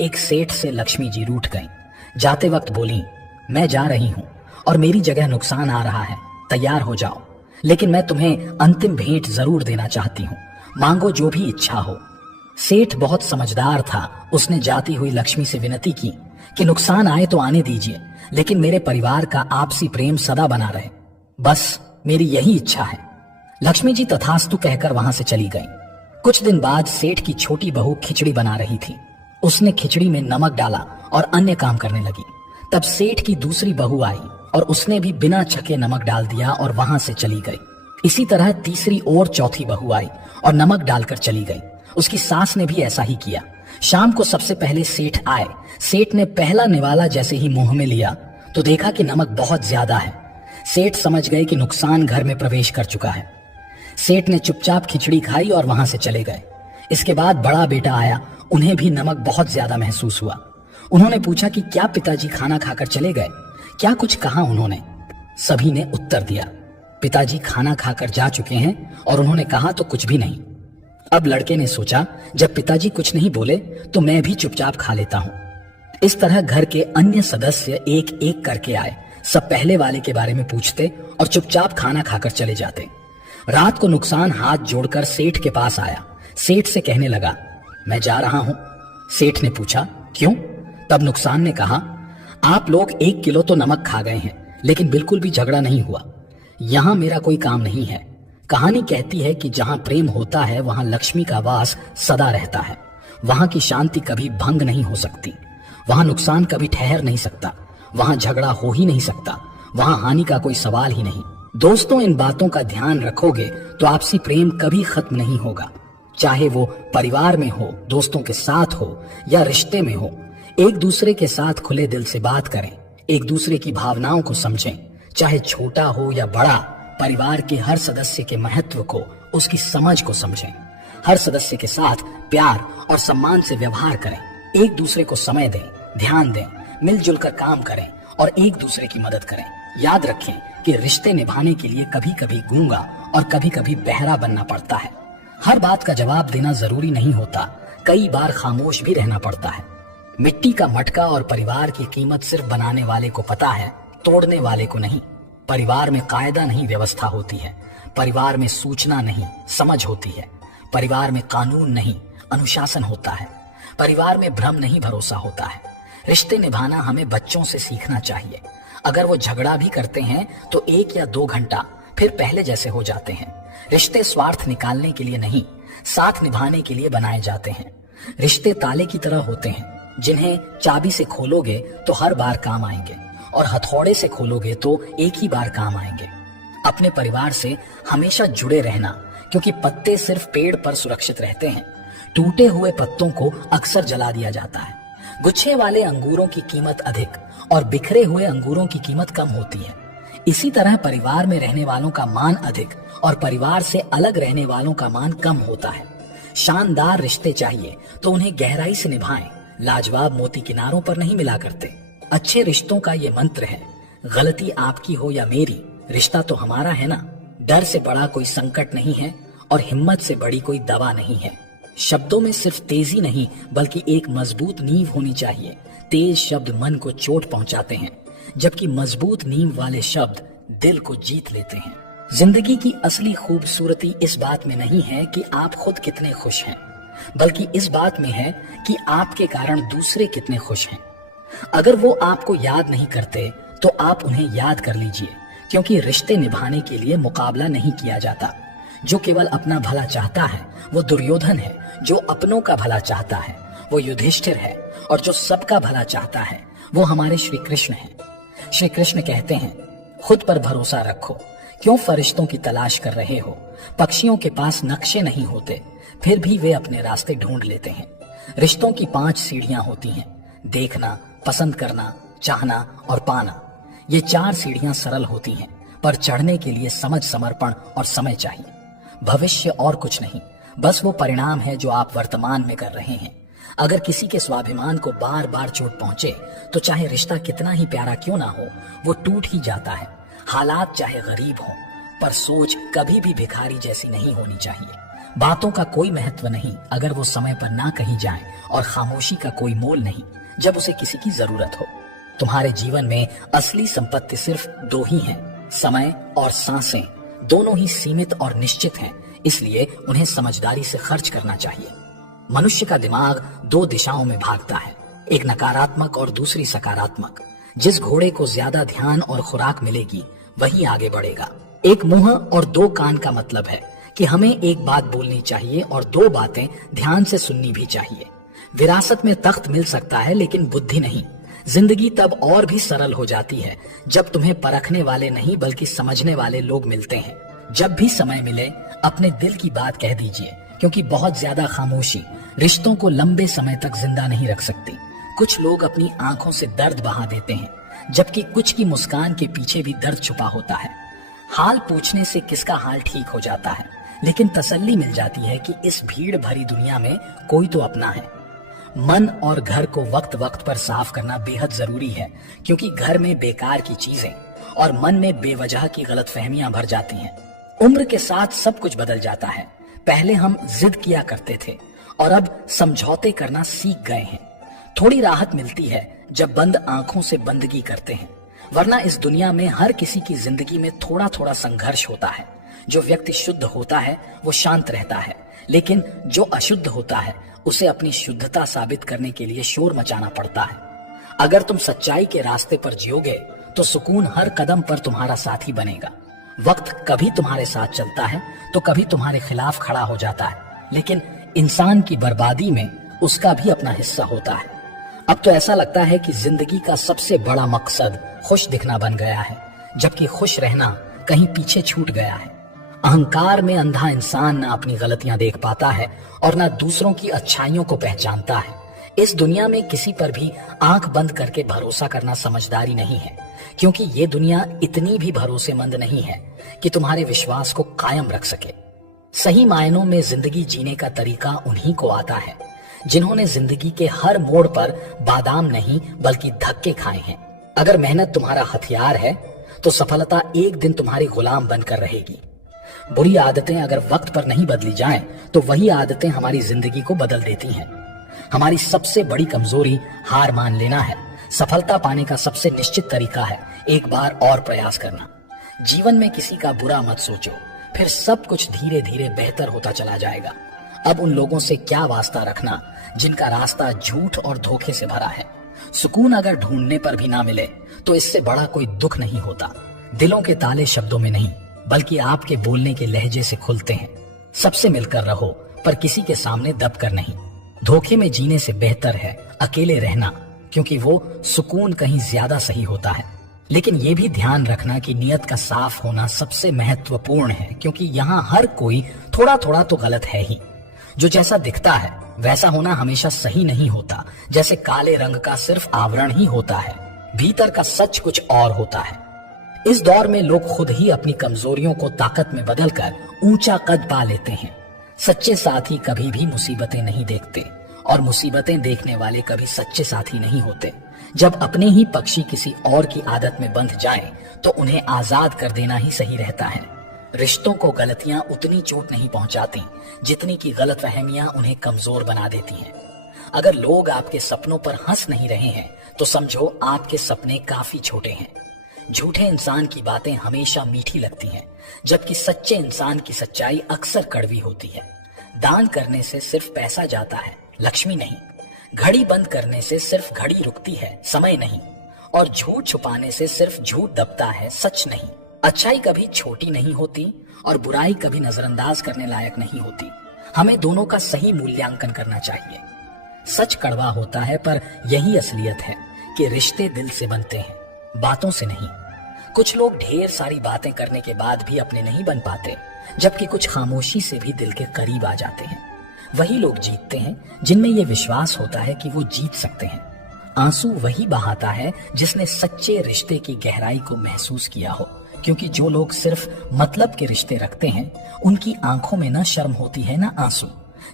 एक सेठ से लक्ष्मी जी रूठ गईं। जाते वक्त बोली, मैं जा रही हूं और मेरी जगह नुकसान आ रहा है, तैयार हो जाओ, लेकिन मैं तुम्हें अंतिम भेंट जरूर देना चाहती हूँ, मांगो जो भी इच्छा हो। सेठ बहुत समझदार था, उसने जाती हुई लक्ष्मी से विनती की कि नुकसान आए तो आने दीजिए, लेकिन मेरे परिवार का आपसी प्रेम सदा बना रहे, बस मेरी यही इच्छा है। लक्ष्मी जी तथास्तु कहकर वहां से चली गईं। कुछ दिन बाद सेठ की छोटी बहू खिचड़ी बना रही थी। उसने खिचड़ी में नमक डाला और अन्य काम करने लगी। तब सेठ की दूसरी बहू आई और उसने भी बिना छके नमक डाल दिया और वहां से चली गई। इसी तरह तीसरी और चौथी बहू आई और नमक डालकर चली गई। उसकी सास ने भी ऐसा ही किया। शाम को सबसे पहले सेठ आए। सेठ ने पहला निवाला जैसे ही मुंह में लिया तो देखा कि नमक बहुत ज्यादा है। सेठ समझ गए कि नुकसान घर में प्रवेश कर चुका है। सेठ ने चुपचाप खिचड़ी खाई और वहां से चले गए। इसके बाद बड़ा बेटा आया, उन्हें भी नमक बहुत ज्यादा महसूस हुआ। उन्होंने पूछा कि क्या पिताजी खाना खाकर चले गए, क्या कुछ कहा उन्होंने? सभी ने उत्तर दिया, पिताजी खाना खाकर जा चुके हैं और उन्होंने कहा तो कुछ भी नहीं। अब लड़के ने सोचा, जब पिताजी कुछ नहीं बोले तो मैं भी चुपचाप खा लेता हूं। इस तरह घर के अन्य सदस्य एक एक करके आए। सब पहले वाले के बारे में पूछते और चुपचाप खाना खाकर चले जाते। रात को नुकसान हाथ जोड़कर सेठ के पास आया। सेठ से कहने लगा, मैं जा रहा हूं। सेठ ने पूछा, क्यों? तब नुकसान ने कहा, आप लोग 1 किलो तो नमक खा गए हैं, लेकिन बिल्कुल भी झगड़ा नहीं हुआ। यहां मेरा कोई काम नहीं है। कहानी कहती है कि जहां प्रेम होता है वहां लक्ष्मी का वास सदा रहता है। वहां की शांति कभी भंग नहीं हो सकती। वहां नुकसान कभी ठहर नहीं सकता। वहां झगड़ा हो ही नहीं सकता। वहां हानि का कोई सवाल ही नहीं। दोस्तों, इन बातों का ध्यान रखोगे तो आपसी प्रेम कभी खत्म नहीं होगा। चाहे वो परिवार में हो, दोस्तों के साथ हो या रिश्ते में हो, एक दूसरे के साथ खुले दिल से बात करें, एक दूसरे की भावनाओं को समझें। चाहे छोटा हो या बड़ा, परिवार के हर सदस्य के महत्व को, उसकी समझ को समझें। हर सदस्य के साथ प्यार और सम्मान से व्यवहार करें। एक दूसरे को समय दें, ध्यान दें, मिलजुल कर काम करें और एक दूसरे की मदद करें। याद रखें कि रिश्ते निभाने के लिए कभी कभी गूंगा और कभी कभी बहरा बनना पड़ता है। हर बात का जवाब देना जरूरी नहीं होता, कई बार खामोश भी रहना पड़ता है। मिट्टी का मटका और परिवार की कीमत सिर्फ बनाने वाले को पता है, तोड़ने वाले को नहीं। परिवार में कायदा नहीं, व्यवस्था होती है। परिवार में सूचना नहीं, समझ होती है। परिवार में कानून नहीं, अनुशासन होता है। परिवार में भ्रम नहीं, भरोसा होता है। रिश्ते निभाना हमें बच्चों से सीखना चाहिए। अगर वो झगड़ा भी करते हैं तो 1 या 2 घंटा, फिर पहले जैसे हो जाते हैं। रिश्ते स्वार्थ निकालने के लिए नहीं, साथ निभाने के लिए बनाए जाते हैं। रिश्ते ताले की तरह होते हैं, जिन्हें चाबी से खोलोगे तो हर बार काम आएंगे और हथौड़े से खोलोगे तो एक ही बार काम आएंगे। अपने परिवार से हमेशा जुड़े रहना, क्योंकि पत्ते सिर्फ पेड़ पर सुरक्षित रहते हैं। टूटे हुए पत्तों को अक्सर जला दिया जाता है। गुच्छे वाले अंगूरों की कीमत अधिक और बिखरे हुए अंगूरों की कीमत कम होती है। इसी तरह परिवार में रहने वालों का मान अधिक और परिवार से अलग रहने वालों का मान कम होता है। शानदार रिश्ते चाहिए तो उन्हें गहराई से निभाएं। लाजवाब मोती किनारों पर नहीं मिला करते। अच्छे रिश्तों का ये मंत्र है, गलती आपकी हो या मेरी, रिश्ता तो हमारा है ना। डर से बड़ा कोई संकट नहीं है और हिम्मत से बड़ी कोई दवा नहीं है। शब्दों में सिर्फ तेजी नहीं, बल्कि एक मजबूत नींव होनी चाहिए। तेज शब्द मन को चोट पहुंचाते हैं, जबकि मजबूत नींव वाले शब्द दिल को जीत लेते हैं। जिंदगी की असली खूबसूरती इस बात में नहीं है कि आप खुद कितने खुश हैं, बल्कि इस बात में है कि आपके कारण दूसरे कितने खुश हैं। अगर वो आपको याद नहीं करते तो आप उन्हें याद कर लीजिए, क्योंकि रिश्ते निभाने के लिए मुकाबला नहीं किया जाता। जो केवल अपना भला चाहता है वो दुर्योधन है, जो अपनों का भला चाहता है वो युधिष्ठिर है, और जो सबका भला चाहता है वो हमारे श्री कृष्ण हैं। श्री कृष्ण कहते हैं, खुद पर भरोसा रखो, क्यों फरिश्तों की तलाश कर रहे हो। पक्षियों के पास नक्शे नहीं होते, फिर भी वे अपने रास्ते ढूंढ लेते हैं। रिश्तों की 5 सीढ़ियां होती हैं, देखना, पसंद करना, चाहना और पाना। ये 4 सीढ़ियां सरल होती हैं, पर चढ़ने के लिए समझ, समर्पण और समय चाहिए। भविष्य और कुछ नहीं, बस वो परिणाम है जो आप वर्तमान में कर रहे हैं। अगर किसी के स्वाभिमान को बार बार चोट पहुंचे तो चाहे रिश्ता कितना ही प्यारा क्यों ना हो, वो टूट ही जाता है। हालात चाहे गरीब हो, पर सोच कभी भी भिखारी जैसी नहीं होनी चाहिए। बातों का कोई महत्व नहीं अगर वो समय पर ना कही जाए, और खामोशी का कोई मोल नहीं जब उसे किसी की जरूरत हो। तुम्हारे जीवन में असली संपत्ति सिर्फ दो ही हैं, समय और सांसें। दोनों ही सीमित और निश्चित हैं, इसलिए उन्हें समझदारी से खर्च करना चाहिए। मनुष्य का दिमाग दो दिशाओं में भागता है, एक नकारात्मक और दूसरी सकारात्मक। जिस घोड़े को ज्यादा ध्यान और खुराक मिलेगी वही आगे बढ़ेगा। एक मुंह और दो कान का मतलब है कि हमें एक बात बोलनी चाहिए और दो बातें ध्यान से सुननी भी चाहिए। विरासत में तख्त मिल सकता है लेकिन बुद्धि नहीं। जिंदगी तब और भी सरल हो जाती है जब तुम्हें परखने वाले नहीं बल्कि समझने वाले लोग मिलते हैं। जब भी समय मिले अपने दिल की बात कह दीजिए, क्योंकि बहुत ज्यादा खामोशी रिश्तों को लंबे समय तक जिंदा नहीं रख सकती। कुछ लोग अपनी आंखों से दर्द बहा देते हैं, जबकि कुछ की मुस्कान के पीछे भी दर्द छुपा होता है। हाल पूछने से किसका हाल ठीक हो जाता है, लेकिन तसल्ली मिल जाती है कि इस भीड़ भरी दुनिया में कोई तो अपना है। मन और घर को वक्त वक्त पर साफ करना बेहद जरूरी है, क्योंकि घर में बेकार की चीजें और मन में बेवजह की गलतफहमियां भर जाती हैं। उम्र के साथ सब कुछ बदल जाता है। पहले हम जिद किया करते थे और अब समझौते करना सीख गए हैं। थोड़ी राहत मिलती है जब बंद आंखों से बंदगी करते हैं, वरना इस दुनिया में हर किसी की जिंदगी में थोड़ा थोड़ा संघर्ष होता है। जो व्यक्ति शुद्ध होता है वो शांत रहता है, लेकिन जो अशुद्ध होता है उसे अपनी शुद्धता साबित करने के लिए शोर मचाना पड़ता है। अगर तुम सच्चाई के रास्ते पर जियोगे तो सुकून हर कदम पर तुम्हारा साथी बनेगा। वक्त कभी तुम्हारे साथ चलता है तो कभी तुम्हारे खिलाफ खड़ा हो जाता है, लेकिन इंसान की बर्बादी में उसका भी अपना हिस्सा होता है। अब तो ऐसा लगता है कि जिंदगी का सबसे बड़ा मकसद खुश दिखना बन गया है, जबकि खुश रहना कहीं पीछे छूट गया है। अहंकार में अंधा इंसान ना अपनी गलतियां देख पाता है और ना दूसरों की अच्छाइयों को पहचानता है। इस दुनिया में किसी पर भी आंख बंद करके भरोसा करना समझदारी नहीं है, क्योंकि ये दुनिया इतनी भी भरोसेमंद नहीं है कि तुम्हारे विश्वास को कायम रख सके। सही मायनों में जिंदगी जीने का तरीका उन्हीं को आता है जिन्होंने जिंदगी के हर मोड़ पर बादाम नहीं बल्कि धक्के खाए हैं। अगर मेहनत तुम्हारा हथियार है तो सफलता एक दिन तुम्हारी गुलाम बनकर रहेगी। बुरी आदतें अगर वक्त पर नहीं बदली जाएं, तो वही आदतें हमारी जिंदगी को बदल देती हैं। हमारी सबसे बड़ी कमजोरी हार मान लेना है। सफलता पाने का सबसे निश्चित तरीका है एक बार और प्रयास करना। जीवन में किसी का बुरा मत सोचो, फिर सब कुछ धीरे धीरे बेहतर होता चला जाएगा। अब उन लोगों से क्या वास्ता रखना जिनका रास्ता झूठ और धोखे से भरा है। सुकून अगर ढूंढने पर भी ना मिले तो इससे बड़ा कोई दुख नहीं होता। दिलों के ताले शब्दों में नहीं बल्कि आपके बोलने के लहजे से खुलते हैं। सबसे मिलकर रहो पर किसी के सामने दबकर नहीं। धोखे में जीने से बेहतर है अकेले रहना, क्योंकि वो सुकून कहीं ज्यादा सही होता है। लेकिन ये भी ध्यान रखना कि नियत का साफ होना सबसे महत्वपूर्ण है, क्योंकि यहाँ हर कोई थोड़ा थोड़ा तो गलत है ही। जो जैसा दिखता है वैसा होना हमेशा सही नहीं होता। जैसे काले रंग का सिर्फ आवरण ही होता है, भीतर का सच कुछ और होता है। इस दौर में लोग खुद ही अपनी कमजोरियों को ताकत में बदलकर ऊंचा कद पा लेते हैं। सच्चे साथी कभी भी मुसीबतें नहीं देखते और मुसीबतें देखने वाले कभी सच्चे साथी नहीं होते। जब अपने ही पक्षी किसी और की आदत में बंध जाएं, तो उन्हें आजाद कर देना ही सही रहता है। रिश्तों को गलतियां उतनी चोट नहीं पहुंचाती जितनी की गलतफहमियां उन्हें कमजोर बना देती हैं। अगर लोग आपके सपनों पर हंस नहीं रहे हैं तो समझो आपके सपने काफी छोटे हैं। झूठे इंसान की बातें हमेशा मीठी लगती हैं, जबकि सच्चे इंसान की सच्चाई अक्सर कड़वी होती है। दान करने से सिर्फ पैसा जाता है, लक्ष्मी नहीं। घड़ी बंद करने से सिर्फ घड़ी रुकती है, समय नहीं। और झूठ छुपाने से सिर्फ झूठ दबता है, सच नहीं। अच्छाई कभी छोटी नहीं होती और बुराई कभी नजरअंदाज करने लायक नहीं होती। हमें दोनों का सही मूल्यांकन करना चाहिए। सच कड़वा होता है, पर यही असलियत है कि रिश्ते दिल से बनते हैं, बातों से नहीं। कुछ लोग ढेर सारी बातें करने के बाद भी अपने नहीं बन पाते, जबकि कुछ खामोशी से भी दिल के करीब आ जाते हैं। वही लोग जीतते हैं जिनमें यह विश्वास होता है कि वो जीत सकते हैं। आंसू वही बहाता है जिसने सच्चे रिश्ते की गहराई को महसूस किया हो, क्योंकि जो लोग सिर्फ मतलब के रिश्ते रखते हैं उनकी आंखों में ना शर्म होती है ना आंसू।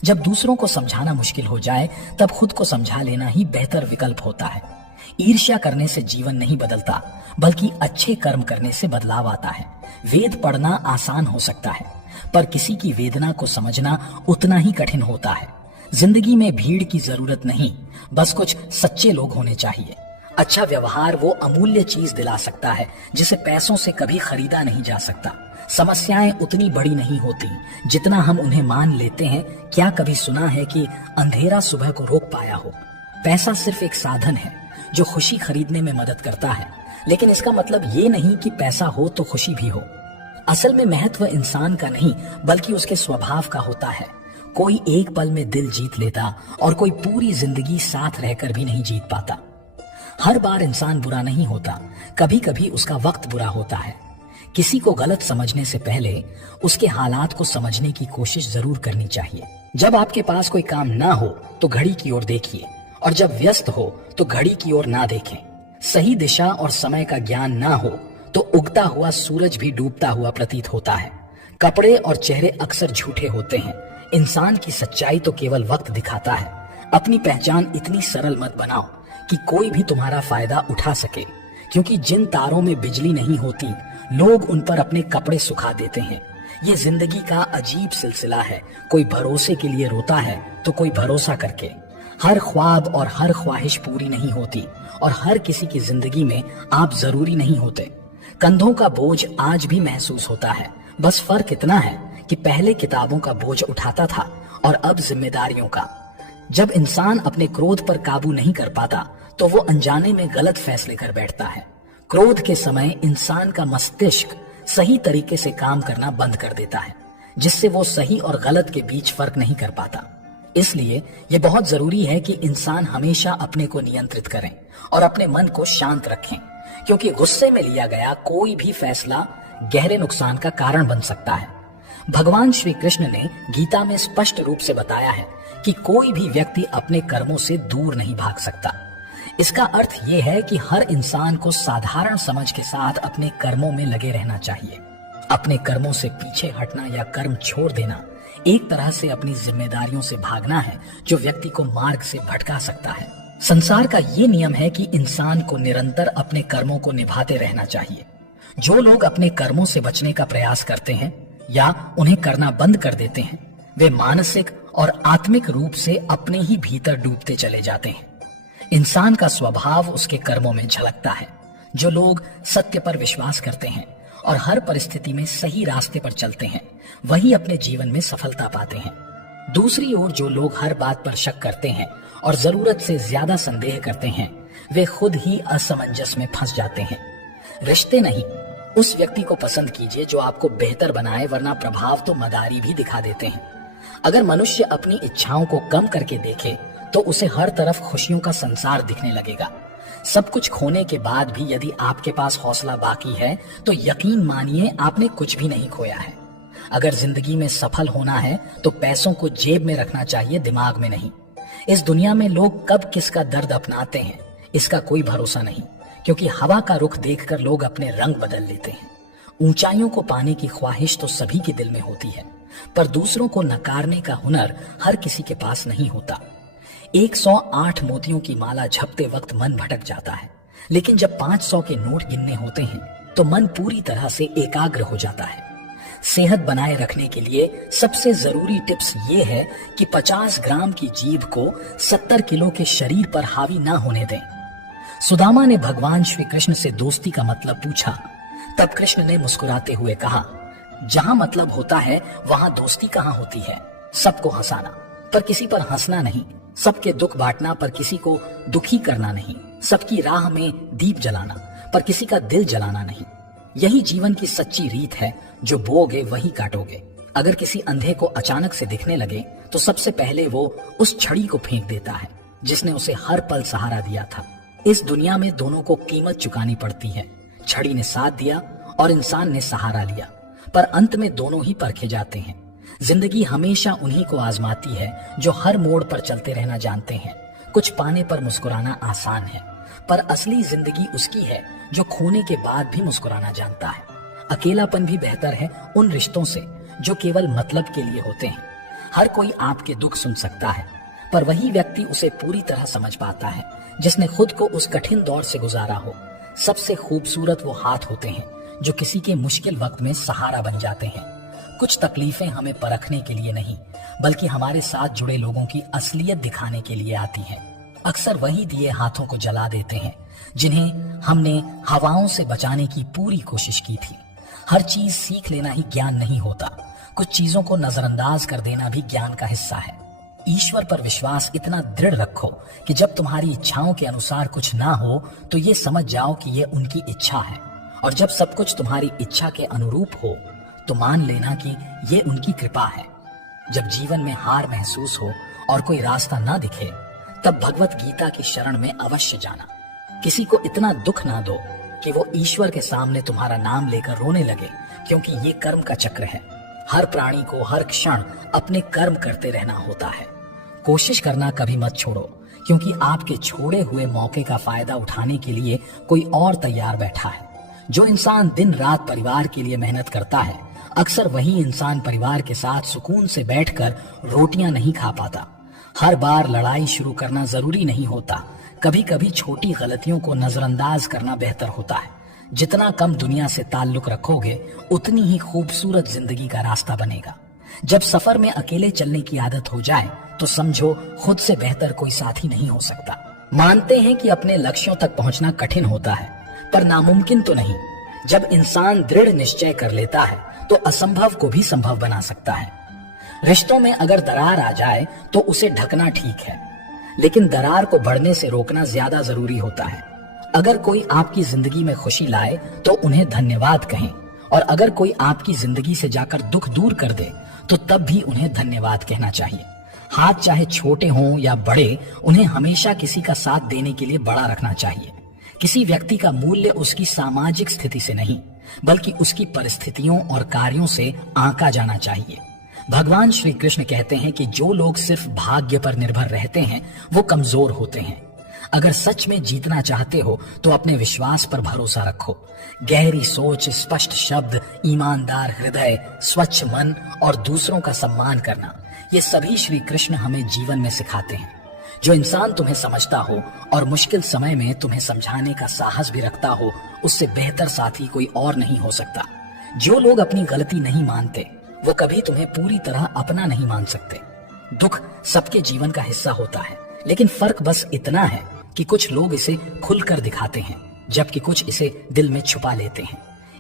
जब दूसरों को समझाना मुश्किल हो जाए तब खुद को समझा लेना ही बेहतर विकल्प होता है। ईर्ष्या करने से जीवन नहीं बदलता, बल्कि अच्छे कर्म करने से बदलाव आता है। वेद पढ़ना आसान हो सकता है, पर किसी की वेदना को समझना उतना ही कठिन होता है। जिंदगी में भीड़ की जरूरत नहीं, बस कुछ सच्चे लोग होने चाहिए। अच्छा व्यवहार वो अमूल्य चीज दिला सकता है जिसे पैसों से कभी खरीदा नहीं जा सकता। समस्याएं उतनी बड़ी नहीं होती जितना हम उन्हें मान लेते हैं। क्या कभी सुना है कि अंधेरा सुबह को रोक पाया हो? पैसा सिर्फ एक साधन है जो खुशी खरीदने में मदद करता है, लेकिन इसका मतलब ये नहीं कि पैसा हो तो खुशी भी हो। असल में महत्व इंसान का नहीं बल्कि उसके स्वभाव का होता है। कोई एक पल में दिल जीत लेता और कोई पूरी जिंदगी साथ रहकर भी नहीं जीत पाता। हर बार इंसान बुरा नहीं होता, कभी कभी उसका वक्त बुरा होता है। किसी को गलत समझने से पहले उसके हालात को समझने की कोशिश जरूर करनी चाहिए। जब आपके पास कोई काम ना हो तो घड़ी की ओर देखिए, और जब व्यस्त हो तो घड़ी की ओर ना देखें। सही दिशा और समय का ज्ञान ना हो तो उगता हुआ सूरज भी डूबता हुआ प्रतीत होता है। कपड़े और चेहरे अक्सर झूठे होते हैं, इंसान की सच्चाई तो केवल वक्त दिखाता है। अपनी पहचान इतनी सरल मत बनाओ कि कोई भी तुम्हारा फायदा उठा सके, क्योंकि जिन तारों में बिजली नहीं होती लोग उन पर अपने कपड़े सुखा देते हैं। ये जिंदगी का अजीब सिलसिला है, कोई भरोसे के लिए रोता है तो कोई भरोसा करके। हर ख्वाब और हर ख्वाहिश पूरी नहीं होती और हर किसी की जिंदगी में आप जरूरी नहीं होते। कंधों का बोझ आज भी महसूस होता है, बस फर्क इतना है कि पहले किताबों का बोझ उठाता था और अब जिम्मेदारियों का। जब इंसान अपने क्रोध पर काबू नहीं कर पाता तो वो अनजाने में गलत फैसले कर बैठता है। क्रोध के समय इंसान का मस्तिष्क सही तरीके से काम करना बंद कर देता है, जिससे वो सही और गलत के बीच फर्क नहीं कर पाता। इसलिए ये बहुत जरूरी है कि इंसान हमेशा अपने को नियंत्रित करें और अपने मन को शांत रखें, क्योंकि गुस्से में लिया गया कोई भी फैसला गहरे नुकसान का कारण बन सकता है। भगवान श्री कृष्ण ने गीता में स्पष्ट रूप से बताया है कि कोई भी व्यक्ति अपने कर्मों से दूर नहीं भाग सकता। इसका अर्थ यह है कि हर इंसान को साधारण समझ के साथ अपने कर्मों में लगे रहना चाहिए। अपने कर्मों से पीछे हटना या कर्म छोड़ देना एक तरह से अपनी जिम्मेदारियों से भागना है, जो व्यक्ति को मार्ग से भटका सकता है। संसार का ये नियम है कि इंसान को निरंतर अपने कर्मों को निभाते रहना चाहिए। जो लोग अपने कर्मों से बचने का प्रयास करते हैं या उन्हें करना बंद कर देते हैं, वे मानसिक और आत्मिक रूप से अपने ही भीतर डूबते चले जाते हैं। इंसान का स्वभाव उसके कर्मों में झलकता है। जो लोग सत्य पर विश्वास करते हैं और हर परिस्थिति में सही रास्ते पर चलते हैं, वही अपने जीवन में सफलता पाते हैं। दूसरी ओर जो लोग हर बात पर शक करते हैं और जरूरत से ज्यादा संदेह करते हैं, वे खुद ही असमंजस में फंस जाते हैं। रिश्ते नहीं, उस व्यक्ति को पसंद कीजिए जो आपको बेहतर बनाए, वरना प्रभाव तो मदारी भी दिखा देते हैं। अगर मनुष्य अपनी इच्छाओं को कम करके देखे तो उसे हर तरफ खुशियों का संसार दिखने लगेगा। सब कुछ खोने के बाद भी यदि आपके पास हौसला बाकी है तो यकीन मानिए आपने कुछ भी नहीं खोया है। अगर जिंदगी में सफल होना है तो पैसों को जेब में रखना चाहिए, दिमाग में नहीं। इस दुनिया में लोग कब किसका दर्द अपनाते हैं इसका कोई भरोसा नहीं, क्योंकि हवा का रुख देखकर लोग अपने रंग बदल लेते हैं। ऊंचाइयों को पाने की ख्वाहिश तो सभी के दिल में होती है, पर दूसरों को नकारने का हुनर हर किसी के पास नहीं होता। 108 मोतियों की माला झपते वक्त मन भटक जाता है, लेकिन जब 500 के नोट गिनने होते हैं तो मन पूरी तरह से एकाग्र हो जाता है। सेहत बनाए रखने के लिए सबसे जरूरी टिप्स ये है कि 50 ग्राम की जीभ को 70 किलो के शरीर पर हावी ना होने दें। सुदामा ने भगवान श्री कृष्ण से दोस्ती का मतलब पूछा, तब कृष्ण ने मुस्कुराते हुए कहा, जहां मतलब होता है वहां दोस्ती कहां होती है। सबको हंसाना पर किसी पर हंसना नहीं, सबके दुख बांटना पर किसी को दुखी करना नहीं, सबकी राह में दीप जलाना पर किसी का दिल जलाना नहीं। यही जीवन की सच्ची रीत है, जो बोगे वही काटोगे। अगर किसी अंधे को अचानक से दिखने लगे तो सबसे पहले वो उस छड़ी को फेंक देता है जिसने उसे हर पल सहारा दिया था। इस दुनिया में दोनों को कीमत चुकानी पड़ती है। छड़ी ने साथ दिया और इंसान ने सहारा लिया, पर अंत में दोनों ही परखे जाते हैं। जिंदगी हमेशा उन्हीं को आजमाती है जो हर मोड़ पर चलते रहना जानते हैं। कुछ पाने पर मुस्कुराना आसान है, पर असली जिंदगी उसकी है जो खोने के बाद भी मुस्कुराना जानता है। अकेलापन भी बेहतर है उन रिश्तों से जो केवल मतलब के लिए होते हैं। हर कोई आपके दुख सुन सकता है, पर वही व्यक्ति उसे पूरी तरह समझ पाता है जिसने खुद को उस कठिन दौर से गुजारा हो। सबसे खूबसूरत वो हाथ होते हैं जो किसी के मुश्किल वक्त में सहारा बन जाते हैं। कुछ तकलीफें हमें परखने के लिए नहीं, बल्कि हमारे साथ जुड़े लोगों की असलियत दिखाने के लिए आती हैं। अक्सर वही दिए हाथों को जला देते हैं जिन्हें हमने हवाओं से बचाने की पूरी कोशिश की थी। हर चीज सीख लेना ही ज्ञान नहीं होता, कुछ चीजों को नजरअंदाज कर देना भी ज्ञान का हिस्सा है। ईश्वर पर विश्वास इतना दृढ़ रखो कि जब तुम्हारी इच्छाओं के अनुसार कुछ ना हो तो ये समझ जाओ कि ये उनकी इच्छा है, और जब सब कुछ तुम्हारी इच्छा के अनुरूप हो तो मान लेना कि ये उनकी कृपा है। जब जीवन में हार महसूस हो और कोई रास्ता ना दिखे, तब भगवत गीता की शरण में अवश्य जाना। किसी को इतना दुख ना दो कि वो ईश्वर के सामने तुम्हारा नाम लेकर रोने लगे, क्योंकि ये कर्म का चक्र है। हर प्राणी को हर क्षण अपने कर्म करते रहना होता है। कोशिश करना कभी मत छोड़ो, क्योंकि आपके छोड़े हुए मौके का फायदा उठाने के लिए कोई और तैयार बैठा है। जो इंसान दिन रात परिवार के लिए मेहनत करता है, अक्सर वही इंसान परिवार के साथ सुकून से बैठकर रोटियां नहीं खा पाता। हर बार लड़ाई शुरू करना जरूरी नहीं होता, कभी कभी छोटी गलतियों को नजरअंदाज करना बेहतर होता है। जितना कम दुनिया से ताल्लुक रखोगे, उतनी ही खूबसूरत जिंदगी का रास्ता बनेगा। जब सफर में अकेले चलने की आदत हो जाए तो समझो खुद से बेहतर कोई साथी नहीं हो सकता। मानते हैं कि अपने लक्ष्यों तक पहुंचना कठिन होता है, पर नामुमकिन तो नहीं। जब इंसान दृढ़ निश्चय कर लेता है तो असंभव को भी संभव बना सकता है। रिश्तों में अगर दरार आ जाए तो उसे ढकना ठीक है, लेकिन दरार को बढ़ने से रोकना ज्यादा जरूरी होता है। अगर कोई आपकी जिंदगी में खुशी लाए तो उन्हें धन्यवाद कहें, और अगर कोई आपकी जिंदगी से जाकर दुख दूर कर दे तो तब भी उन्हें धन्यवाद कहना चाहिए। हाथ चाहे छोटे हों या बड़े, उन्हें हमेशा किसी का साथ देने के लिए बड़ा रखना चाहिए। किसी व्यक्ति का मूल्य उसकी सामाजिक स्थिति से नहीं, बल्कि उसकी परिस्थितियों और कार्यों से आंका जाना चाहिए। भगवान श्री कृष्ण कहते हैं कि जो लोग सिर्फ भाग्य पर निर्भर रहते हैं वो कमजोर होते हैं। अगर सच में जीतना चाहते हो तो अपने विश्वास पर भरोसा रखो। गहरी सोच, स्पष्ट शब्द, ईमानदार हृदय, स्वच्छ मन और दूसरों का सम्मान करना, ये सभी श्री कृष्ण हमें जीवन में सिखाते हैं। जो इंसान तुम्हें समझता हो और मुश्किल समय में तुम्हें समझाने का साहस भी रखता हो, उससे बेहतर साथी कोई और नहीं हो सकता। जो लोग अपनी गलती नहीं मानते वो कभी तुम्हें पूरी तरह अपना नहीं मान सकते। दुख सबके जीवन का हिस्सा होता है, लेकिन फर्क बस इतना है कि कुछ लोग इसे खुलकर दिखाते हैं, जबकि कुछ इसे दिल में छुपा लेते हैं।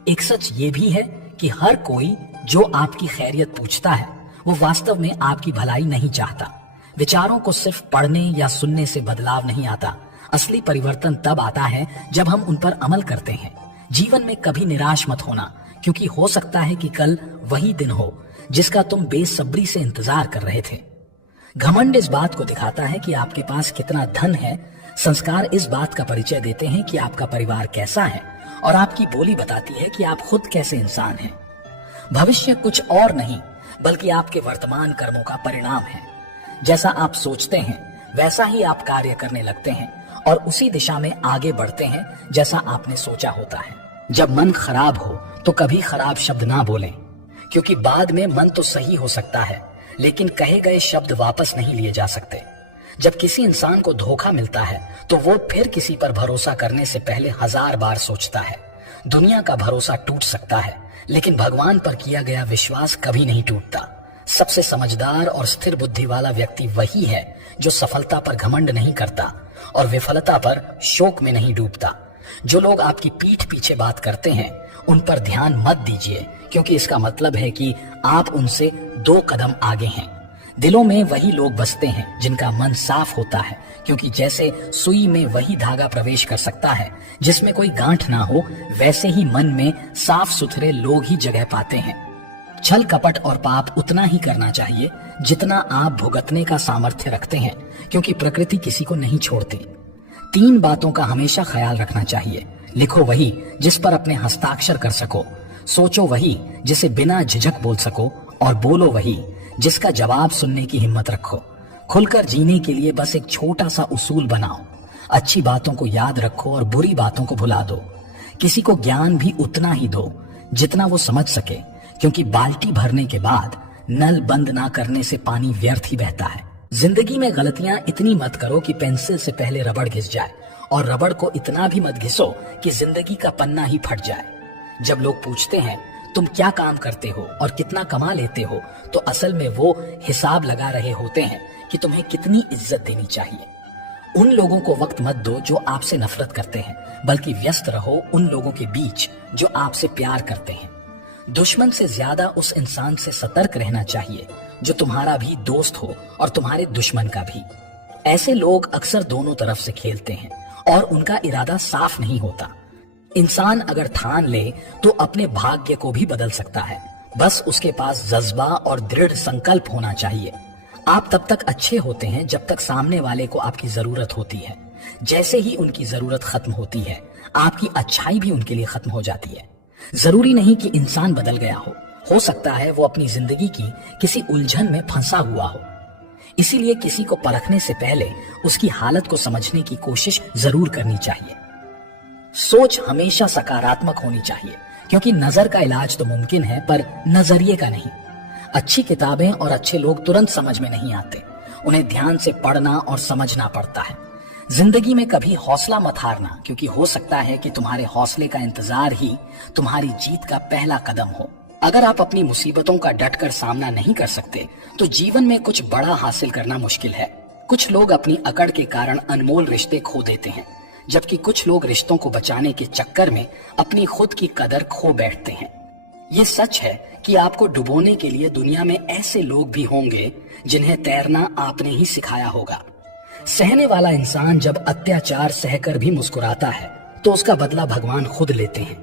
एक सच ये भी है कि हर कोई जो आपकी खैरियत पूछता है वो वास्तव में आपकी भलाई नहीं चाहता। विचारों को सिर्फ पढ़ने या सुनने से बदलाव नहीं आता। असली परिवर्तन तब आता है जब हम उन पर अमल करते हैं। जीवन में कभी निराश मत होना, क्योंकि हो सकता है कि कल वही दिन हो जिसका तुम बेसब्री से इंतजार कर रहे थे। घमंड इस बात को दिखाता है कि आपके पास कितना धन है। संस्कार इस बात का परिचय देते हैं कि आपका परिवार कैसा है, और आपकी बोली बताती है कि आप खुद कैसे इंसान हैं। भविष्य कुछ और नहीं बल्कि आपके वर्तमान कर्मों का परिणाम है। जैसा आप सोचते हैं वैसा ही आप कार्य करने लगते हैं, और उसी दिशा में आगे बढ़ते हैं जैसा आपने सोचा होता है। जब मन खराब हो तो कभी खराब शब्द ना बोलें, क्योंकि बाद में मन तो सही हो सकता है, लेकिन कहे गए शब्द वापस नहीं लिए जा सकते। जब किसी इंसान को धोखा मिलता है तो वो फिर किसी पर भरोसा करने से पहले 1000 बार सोचता है। दुनिया का भरोसा टूट सकता है, लेकिन भगवान पर किया गया विश्वास कभी नहीं टूटता। सबसे समझदार और स्थिर बुद्धि वाला व्यक्ति वही है जो सफलता पर घमंड नहीं करता और विफलता पर शोक में नहीं डूबता। जो लोग आपकी पीठ पीछे बात करते हैं उन पर ध्यान मत दीजिए, क्योंकि इसका मतलब है कि आप उनसे 2 कदम आगे हैं। दिलों में वही लोग बसते हैं जिनका मन साफ होता है, क्योंकि जैसे सुई में वही धागा प्रवेश कर सकता है जिसमें कोई गांठ ना हो, वैसे ही मन में साफ सुथरे लोग ही जगह पाते हैं। छल कपट और पाप उतना ही करना चाहिए जितना आप भुगतने का सामर्थ्य रखते हैं, क्योंकि प्रकृति किसी को नहीं छोड़ती। 3 बातों का हमेशा ख्याल रखना चाहिए। लिखो वही जिस पर अपने हस्ताक्षर कर सको, सोचो वही जिसे बिना झिझक बोल सको, और बोलो वही जिसका जवाब सुनने की हिम्मत रखो। खुलकर जीने के लिए बस एक छोटा सा उसूल बनाओ। अच्छी बातों को याद रखो और बुरी बातों को भुला दो। किसी को ज्ञान भी उतना ही दो जितना वो समझ सके, क्योंकि बाल्टी भरने के बाद नल बंद ना करने से पानी व्यर्थ ही बहता है। जिंदगी में गलतियां इतनी मत करो कि पेंसिल से पहले रबड़ घिस जाए, और रबड़ को इतना भी मत घिसो कि जिंदगी का पन्ना ही फट जाए। जब लोग पूछते हैं तुम क्या काम करते हो और कितना कमा लेते हो, तो असल में वो हिसाब लगा रहे होते हैं कि तुम्हें कितनी इज्जत देनी चाहिए। उन लोगों को वक्त मत दो जो आपसे नफरत करते हैं, बल्कि व्यस्त रहो उन लोगों के बीच जो आपसे प्यार करते हैं। दुश्मन से ज्यादा उस इंसान से सतर्क रहना चाहिए जो तुम्हारा भी दोस्त हो और तुम्हारे दुश्मन का भी। ऐसे लोग अक्सर दोनों तरफ से खेलते हैं और उनका इरादा साफ नहीं होता। इंसान अगर ठान ले तो अपने भाग्य को भी बदल सकता है, बस उसके पास जज्बा और दृढ़ संकल्प होना चाहिए। आप तब तक अच्छे होते हैं जब तक सामने वाले को आपकी जरूरत होती है। जैसे ही उनकी जरूरत खत्म होती है, आपकी अच्छाई भी उनके लिए खत्म हो जाती है। जरूरी नहीं कि इंसान बदल गया हो सकता है वो अपनी जिंदगी की किसी उलझन में फंसा हुआ हो। इसीलिए किसी को परखने से पहले उसकी हालत को समझने की कोशिश जरूर करनी चाहिए। सोच हमेशा सकारात्मक होनी चाहिए, क्योंकि नजर का इलाज तो मुमकिन है पर नजरिए का नहीं। अच्छी किताबें और अच्छे लोग तुरंत समझ में नहीं आते, उन्हें ध्यान से पढ़ना और समझना पड़ता है। जिंदगी में कभी हौसला मत हारना, क्योंकि हो सकता है कि तुम्हारे हौसले का इंतजार ही तुम्हारी जीत का पहला कदम हो। अगर आप अपनी मुसीबतों का डटकर सामना नहीं कर सकते तो जीवन में कुछ बड़ा हासिल करना मुश्किल है। कुछ लोग अपनी अकड़ के कारण अनमोल रिश्ते खो देते हैं, जबकि कुछ लोग रिश्तों को बचाने के चक्कर में अपनी खुद की कदर खो बैठते हैं। ये सच है कि आपको डुबोने के लिए दुनिया में ऐसे लोग भी होंगे जिन्हें तैरना आपने ही सिखाया होगा। सहने वाला इंसान जब अत्याचार सहकर भी मुस्कुराता है तो उसका बदला भगवान खुद लेते हैं।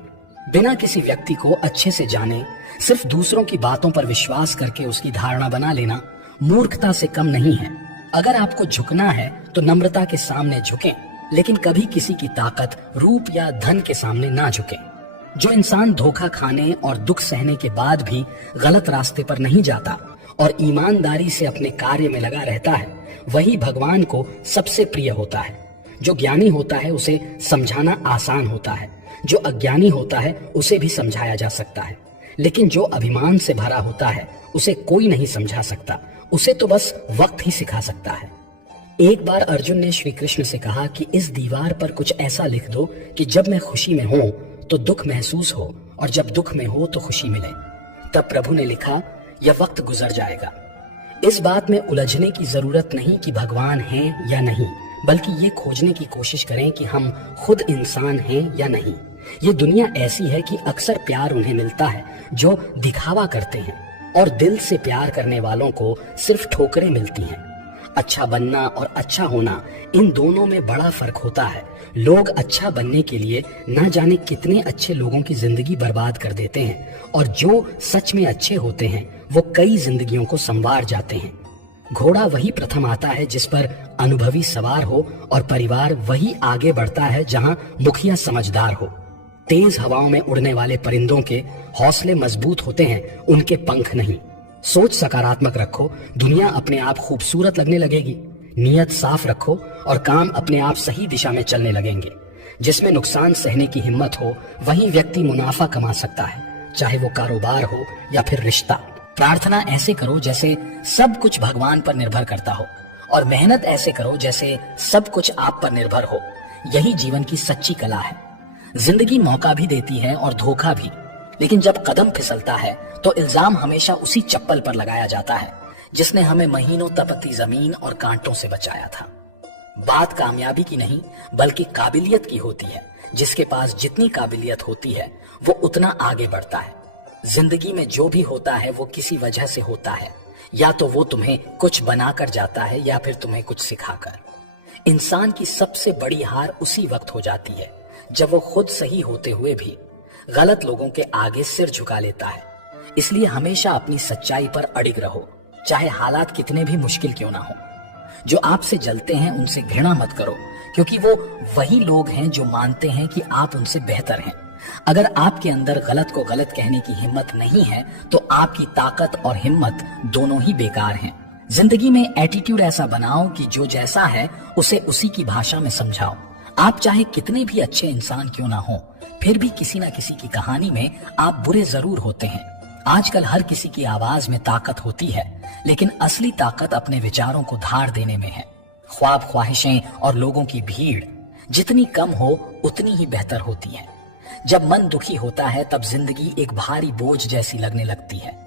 बिना किसी व्यक्ति को अच्छे से जाने सिर्फ दूसरों की बातों पर विश्वास करके उसकी धारणा बना लेना मूर्खता से कम नहीं है। अगर आपको झुकना है तो नम्रता के सामने झुकें, लेकिन कभी किसी की ताकत, रूप या धन के सामने ना झुकें। जो इंसान धोखा खाने और दुख सहने के बाद भी गलत रास्ते पर नहीं जाता और ईमानदारी से अपने कार्य में लगा रहता है, वही भगवान को सबसे प्रिय होता है। जो ज्ञानी होता है उसे समझाना आसान होता है, जो अज्ञानी होता है उसे भी समझाया जा सकता है, लेकिन जो अभिमान से भरा होता है उसे कोई नहीं समझा सकता, उसे तो बस वक्त ही सिखा सकता है। एक बार अर्जुन ने श्री कृष्ण से कहा कि इस दीवार पर कुछ ऐसा लिख दो कि जब मैं खुशी में हूं तो दुख महसूस हो और जब दुख में हो तो खुशी मिले। तब प्रभु ने लिखा, यह वक्त गुजर जाएगा। इस बात में उलझने की जरूरत नहीं कि भगवान हैं या नहीं, बल्कि ये खोजने की कोशिश करें कि हम खुद इंसान हैं या नहीं। ये दुनिया ऐसी है कि अक्सर प्यार उन्हें मिलता है जो दिखावा करते हैं, और दिल से प्यार करने वालों को सिर्फ ठोकरें मिलती हैं। अच्छा बनना और अच्छा होना, इन दोनों में बड़ा फर्क होता है। लोग अच्छा बनने के लिए ना जाने कितने अच्छे लोगों की जिंदगी बर्बाद कर देते हैं, और जो सच में अच्छे होते हैं वो कई जिंदगियों को संवार जाते हैं। घोड़ा वही प्रथम आता है जिस पर अनुभवी सवार हो, और परिवार वही आगे बढ़ता है जहां मुखिया समझदार हो। तेज हवाओं में उड़ने वाले परिंदों के हौसले मजबूत होते हैं, उनके पंख नहीं। सोच सकारात्मक रखो, दुनिया अपने आप खूबसूरत लगने लगेगी। नियत साफ रखो और काम अपने आप सही दिशा में चलने लगेंगे। जिसमें नुकसान सहने की हिम्मत हो वही व्यक्ति मुनाफा कमा सकता है, चाहे वो कारोबार हो या फिर रिश्ता। प्रार्थना ऐसे करो जैसे सब कुछ भगवान पर निर्भर करता हो, और मेहनत ऐसे करो जैसे सब कुछ आप पर निर्भर हो। यही जीवन की सच्ची कला है। जिंदगी मौका भी देती है और धोखा भी, लेकिन जब कदम फिसलता है तो इल्जाम हमेशा उसी चप्पल पर लगाया जाता है जिसने हमें महीनों तपती जमीन और कांटों से बचाया था। बात कामयाबी की नहीं बल्कि काबिलियत की होती है। जिसके पास जितनी काबिलियत होती है वो उतना आगे बढ़ता है। जिंदगी में जो भी होता है वो किसी वजह से होता है, या तो वो तुम्हें कुछ बनाकर जाता है या फिर तुम्हें कुछ सिखाकर। इंसान की सबसे बड़ी हार उसी वक्त हो जाती है जब वो खुद सही होते हुए भी गलत लोगों के आगे सिर झुका लेता है। इसलिए हमेशा अपनी सच्चाई पर अडिग रहो, चाहे हालात कितने भी मुश्किल क्यों ना हो। जो आपसे जलते हैं उनसे घृणा मत करो, क्योंकि वो वही लोग हैं जो मानते हैं कि आप उनसे बेहतर हैं। अगर आपके अंदर गलत को गलत कहने की हिम्मत नहीं है तो आपकी ताकत और हिम्मत दोनों ही बेकार हैं। जिंदगी में एटीट्यूड ऐसा बनाओ कि जो जैसा है उसे उसी की भाषा में समझाओ। आप चाहे कितने भी अच्छे इंसान क्यों ना हो, फिर भी किसी ना किसी की कहानी में आप बुरे जरूर होते हैं। आजकल हर किसी की आवाज में ताकत होती है, लेकिन असली ताकत अपने विचारों को धार देने में है। ख्वाब, ख्वाहिशें और लोगों की भीड़ जितनी कम हो उतनी ही बेहतर होती है। जब मन दुखी होता है तब जिंदगी एक भारी बोझ जैसी लगने लगती है।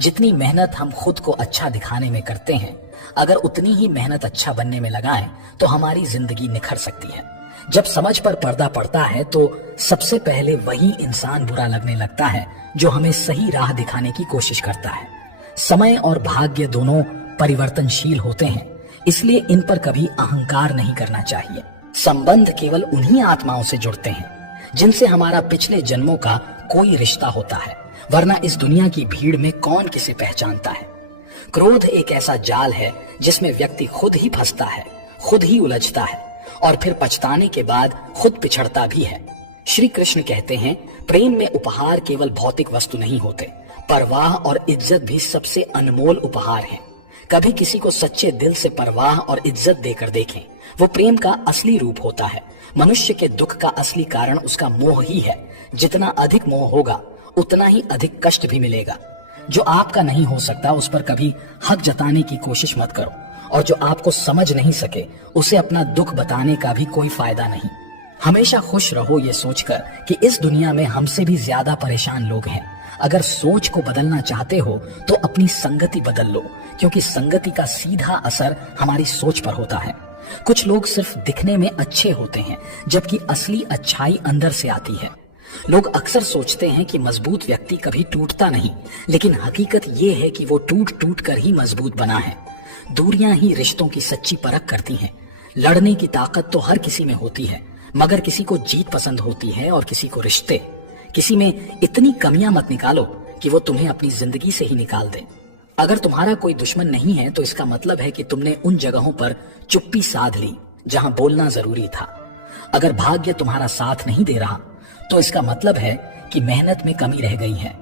जितनी मेहनत हम खुद को अच्छा दिखाने में करते हैं, अगर उतनी ही मेहनत अच्छा बनने में लगाएं तो हमारी जिंदगी निखर सकती है। जब समझ पर पर्दा पड़ता है तो सबसे पहले वही इंसान बुरा लगने लगता है जो हमें सही राह दिखाने की कोशिश करता है। समय और भाग्य दोनों परिवर्तनशील होते हैं, इसलिए इन पर कभी अहंकार नहीं करना चाहिए। संबंध केवल उन्हीं आत्माओं से जुड़ते हैं जिनसे हमारा पिछले जन्मों का कोई रिश्ता होता है, वरना इस दुनिया की भीड़ में कौन किसे पहचानता है। क्रोध एक ऐसा जाल है जिसमें व्यक्ति खुद ही फंसता है, खुद ही उलझता है और फिर पछताने के बाद खुद पिछड़ता भी है। श्री कृष्ण कहते हैं, प्रेम में उपहार केवल भौतिक वस्तु नहीं होते, परवाह और इज्जत भी सबसे अनमोल उपहार है। कभी किसी को सच्चे दिल से परवाह और इज्जत देकर देखें, वो प्रेम का असली रूप होता है। मनुष्य के दुख का असली कारण उसका मोह ही है। जितना अधिक मोह होगा उतना ही अधिक कष्ट भी मिलेगा। जो आपका नहीं हो सकता उस पर कभी हक जताने की कोशिश मत करो, और जो आपको समझ नहीं सके उसे अपना दुख बताने का भी कोई फायदा नहीं। हमेशा खुश रहो ये सोचकर कि इस दुनिया में हमसे भी ज्यादा परेशान लोग हैं। अगर सोच को बदलना चाहते हो तो अपनी संगति बदल लो, क्योंकि संगति का सीधा असर हमारी सोच पर होता है। कुछ लोग सिर्फ दिखने में अच्छे होते हैं, जबकि असली अच्छाई अंदर से आती है। लोग अक्सर सोचते हैं कि मजबूत व्यक्ति कभी टूटता नहीं, लेकिन हकीकत ये है कि वो टूट टूट कर ही मजबूत बना है। दूरियां ही रिश्तों की सच्ची परख करती हैं। लड़ने की ताकत तो हर किसी में होती है, मगर किसी को जीत पसंद होती है और किसी को रिश्ते। किसी में इतनी कमियां मत निकालो कि वो तुम्हें अपनी जिंदगी से ही निकाल दे। अगर तुम्हारा कोई दुश्मन नहीं है तो इसका मतलब है कि तुमने उन जगहों पर चुप्पी साध ली जहां बोलना जरूरी था। अगर भाग्य तुम्हारा साथ नहीं दे रहा तो इसका मतलब है कि मेहनत में कमी रह गई है।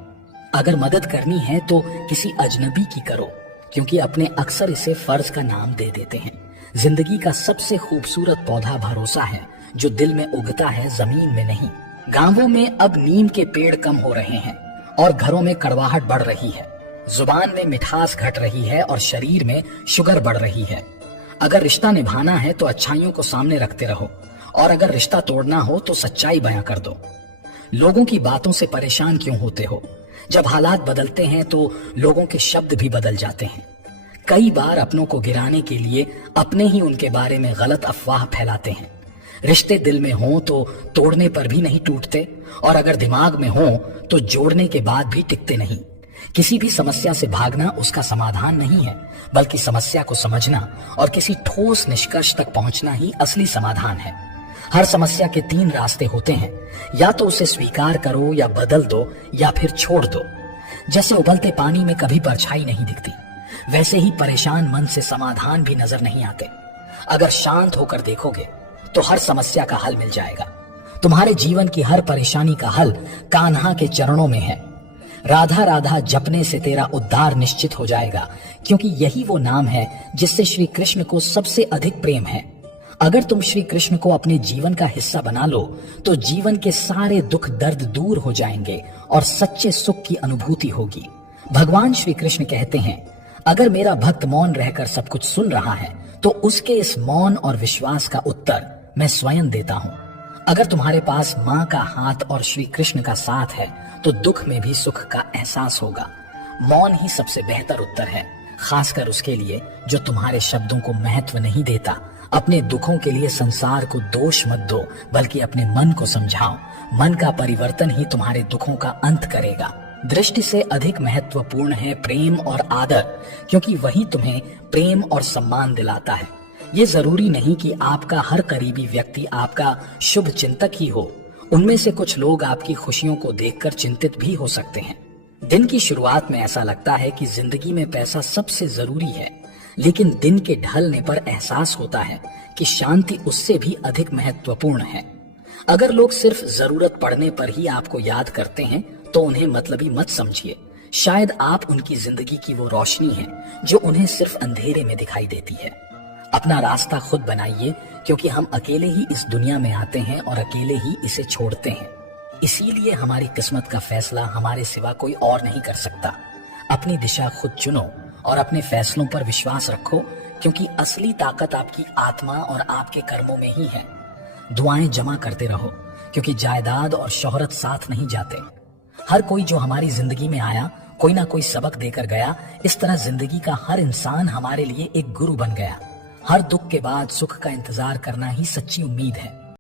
अगर मदद करनी है तो किसी अजनबी की करो, क्योंकि अपने अक्सर इसे फर्ज का नाम दे देते हैं। जिंदगी का सबसे खूबसूरत पौधा भरोसा है, जो दिल में उगता है, जमीन में नहीं। गांवों में अब नीम के पेड़ कम हो रहे हैं और घरों में कड़वाहट बढ़ रही है। जुबान में मिठास घट रही है और शरीर में शुगर बढ़ रही है। अगर रिश्ता निभाना है तो अच्छाइयों को सामने रखते रहो, और अगर रिश्ता तोड़ना हो तो सच्चाई बयां कर दो। लोगों की बातों से परेशान क्यों होते हो? जब हालात बदलते हैं तो लोगों के शब्द भी बदल जाते हैं। कई बार अपनों को गिराने के लिए अपने ही उनके बारे में गलत अफवाह फैलाते हैं। रिश्ते दिल में हों तो तोड़ने पर भी नहीं टूटते, और अगर दिमाग में हों तो जोड़ने के बाद भी टिकते नहीं। किसी भी समस्या से भागना उसका समाधान नहीं है, बल्कि समस्या को समझना और किसी ठोस निष्कर्ष तक पहुंचना ही असली समाधान है। हर समस्या के 3 रास्ते होते हैं, या तो उसे स्वीकार करो, या बदल दो, या फिर छोड़ दो। जैसे उबलते पानी में कभी परछाई नहीं दिखती, वैसे ही परेशान मन से समाधान भी नजर नहीं आते। अगर शांत होकर देखोगे तो हर समस्या का हल मिल जाएगा। तुम्हारे जीवन की हर परेशानी का हल कान्हा के चरणों में है। राधा राधा जपने से तेरा उद्धार निश्चित हो जाएगा, क्योंकि यही वो नाम है जिससे श्री कृष्ण को सबसे अधिक प्रेम है। अगर तुम श्री कृष्ण को अपने जीवन का हिस्सा बना लो तो जीवन के सारे दुख दर्द दूर हो जाएंगे और सच्चे सुख की अनुभूति होगी। भगवान श्री कृष्ण कहते हैं, अगर मेरा भक्त मौन रहकर सब कुछ सुन रहा है तो उसके इस मौन और विश्वास का उत्तर मैं स्वयं देता हूँ। अगर तुम्हारे पास माँ का हाथ और श्री कृष्ण का साथ है तो दुख में भी सुख का एहसास होगा। मौन ही सबसे बेहतर उत्तर है, खासकर उसके लिए जो तुम्हारे शब्दों को महत्व नहीं देता। अपने दुखों के लिए संसार को दोष मत दो, बल्कि अपने मन को समझाओ। मन का परिवर्तन ही तुम्हारे दुखों का अंत करेगा। दृष्टि से अधिक महत्वपूर्ण है प्रेम और आदर, क्योंकि वही तुम्हें प्रेम और सम्मान दिलाता है। ये जरूरी नहीं कि आपका हर करीबी व्यक्ति आपका शुभ चिंतक ही हो। उनमें से कुछ लोग आपकी खुशियों को देखकर चिंतित भी हो सकते हैं। दिन की शुरुआत में ऐसा लगता है कि जिंदगी में पैसा सबसे जरूरी है, लेकिन दिन के ढलने पर एहसास होता है कि शांति उससे भी अधिक महत्वपूर्ण है। अगर लोग सिर्फ जरूरत पड़ने पर ही आपको याद करते हैं तो उन्हें मतलबी मत समझिए। शायद आप उनकी जिंदगी की वो रोशनी है जो उन्हें सिर्फ अंधेरे में दिखाई देती है। अपना रास्ता खुद बनाइए, क्योंकि हम अकेले ही इस दुनिया में आते हैं और अकेले ही इसे छोड़ते हैं। इसीलिए हमारी किस्मत का फैसला हमारे सिवा कोई और नहीं कर सकता। अपनी दिशा खुद चुनो और अपने फैसलों पर विश्वास रखो, क्योंकि असली ताकत आपकी आत्मा और आपके कर्मों में ही है। दुआएं जमा करते रहो, क्योंकि जायदाद और शोहरत साथ नहीं जाते। हर कोई जो हमारी जिंदगी में आया कोई ना कोई सबक देकर गया। इस तरह जिंदगी का हर इंसान हमारे लिए एक गुरु बन गया। हर दुख के बाद सुख का इंतजार करना ही सच्ची उम्मीद है।